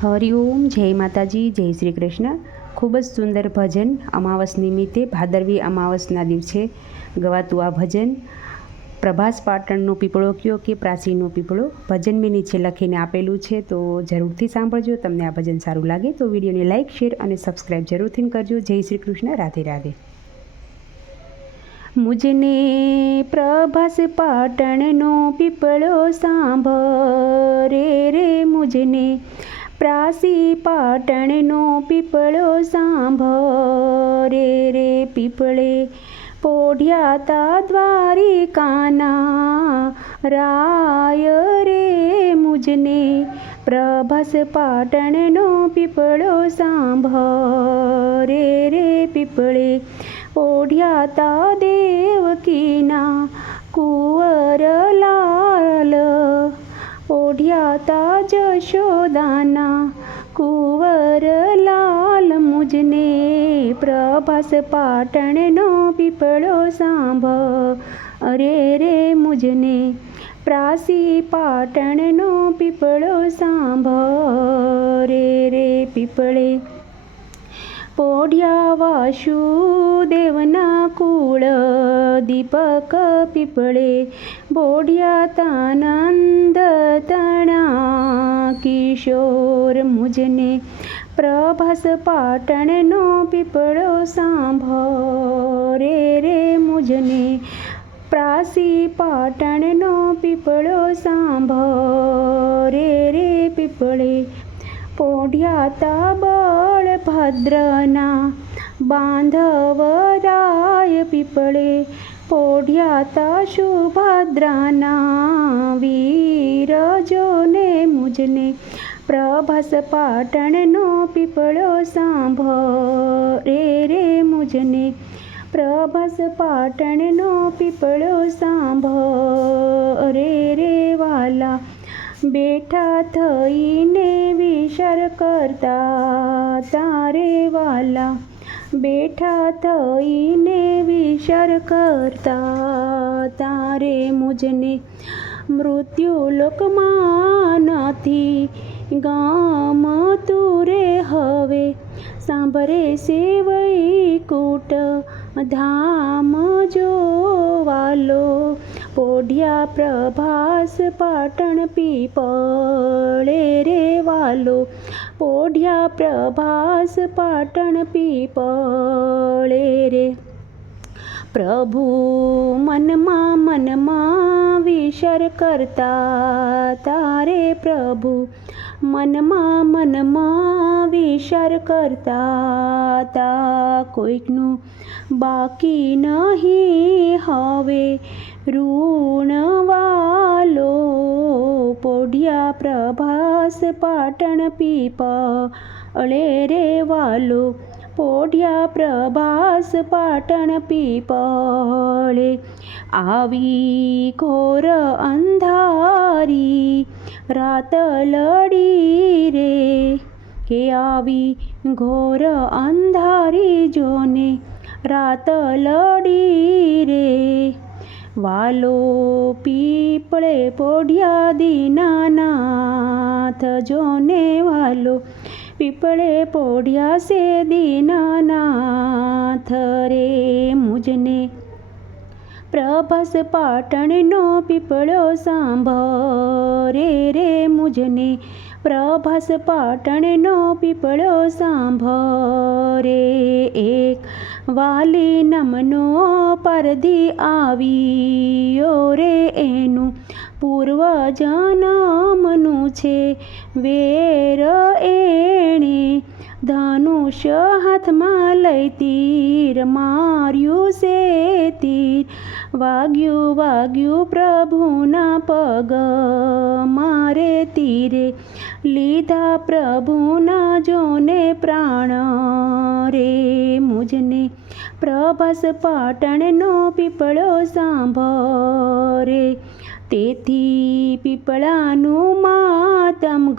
હરિઓમ, જય માતાજી, જય શ્રી કૃષ્ણ ખૂબ જ સુંદર ભજન અમાવસ નિમિત્તે ભાદરવી અમાવસના દિવસે ગવાતું આ ભજન. પ્રભાસ પાટણનો પીપળો કયો કે પ્રાચીનો પીપળો? ભજન મેં નીચે લખીને આપેલું છે, તો જરૂરથી સાંભળજો. તમને આ ભજન સારું લાગે તો વિડીયોને લાઇક શેર અને સબસ્ક્રાઈબ જરૂરથી કરજો. જય શ્રી કૃષ્ણ રાધે રાધે. મુજને પ્રભાસ પાટણનો પીપળો સાંભળે રે, મુજને પ્રાસી પાટણનો પીપળો સાંભરે રે પીપળે પોઢિયાતા દ્વારિકાના રાય રે મુજને પ્રભાસ પાટણનો પીપળો સાંભરે રે પીપળે ઓઢ્યા તા દેવકીના કુંવર લાલ ઓઢ્યા તા જશોદાના કુંવર લાલ મુજને પ્રભાસ પાટણનો પીપળો સાંભ અરે રે મુજને પ્રાસી પાટણનો પીપળો સાંભ રે રે પીપળે પોઢ્યા વાસુદેવના કુળ દીપક પીપળે બોઢિયા તાનંદ તણા કિશોર મુજને પ્રભાસ પાટણનો પીપળો સાંભો રે મુજને. પ્રાસી પાટણનો પીપળો સાંભો રે પીપળે. પોઢ્યા તા બળભદ્રના બાંધવરાય પીપળે. પોઢ્યા તા સુભદ્રાના વીરજોને મુજને પ્રભાસ પાટણનો પીપળો સાંભો. રે રે, મુજને પ્રભાસ પાટણનો પીપળો સાંભરે રે, વાલા, બેઠા થઈને વિચાર કરતા તારે વાલા, બેઠા થઈને વિચાર કરતા તારે મુજને. મૃત્યુ લોકમાં નથી ગામ તુરે હવે સાંભરે સેવઈ કૂટ ધામ જોવાલો. પોઢ્યા પ્રભાસ પાટણ પીપળે રે વાલો. પોઢ્યા પ્રભાસ પાટણ પીપળે રે. પ્રભુ મનમાં મનમાં વિશર કરતા તારે પ્રભુ મનમાં મનમાં વિશર કરતા તા કોઈકનું બાકી નહીં હવે ઋણવાલો પોઢિયા પ્રભાસ પાટણ પીપ રે વાલો પોઢિયા પ્રભાસ પાટણ પીપળે આવી ઘોર અંધારી રાત લડી રે કે આવી ઘોર અંધારી જોને રાત લડી રે. વાલો પીપળે પોઢિયા દીનાનાથ, જોને વાલો પીપળે પોઢ્યા સે દીનાનાથ રે મુજને. પ્રભાસ પાટણનો પીપળો સાંભરે રે મુજને. પ્રભાસ પાટણનો પીપળો સાંભરે એક વાલી નમનો પરધી આવ્યો રે એનું પૂર્વ જન્મનું છે વેર એણે ધનુષ્ય હાથમાં લઈ તીર, માર્યું છે તીર. વાગ્યું વાગ્યું પ્રભુના પગ, મારે તીરે લીધા પ્રભુના જોને પ્રાણ. રે મુજને પ્રભાસ પાટણનો પીપળો સાંભરે તેથી પીપળાનું માતમ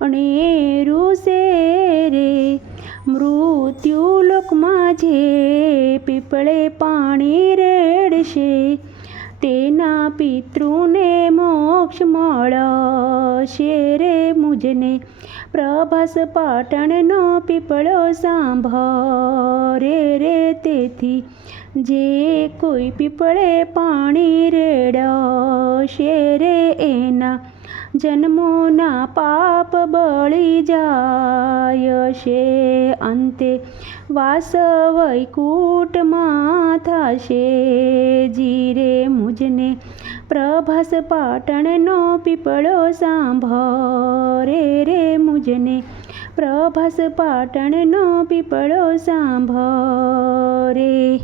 ઘણેરું છે રે. મૃત્યુ લોકમાં જે પીપળે પાણી રેડશે, તેના પિતૃને મોક્ષ મળશે રે મુજને. મુજને પ્રભાસ પાટણનો પીપળો સાંભળે રે તેથી, જે કોઈ પીપળે પાણી રેડશે રે એના જન્મોના પાપ બળી જાય છે. અંતે વાસ વૈકુટમાં થશે જીરે મુજને પ્રભાસ પાટણનો પીપળો સાંભરે રે મુજને પ્રભાસ પાટણનો પીપળો સાંભરે.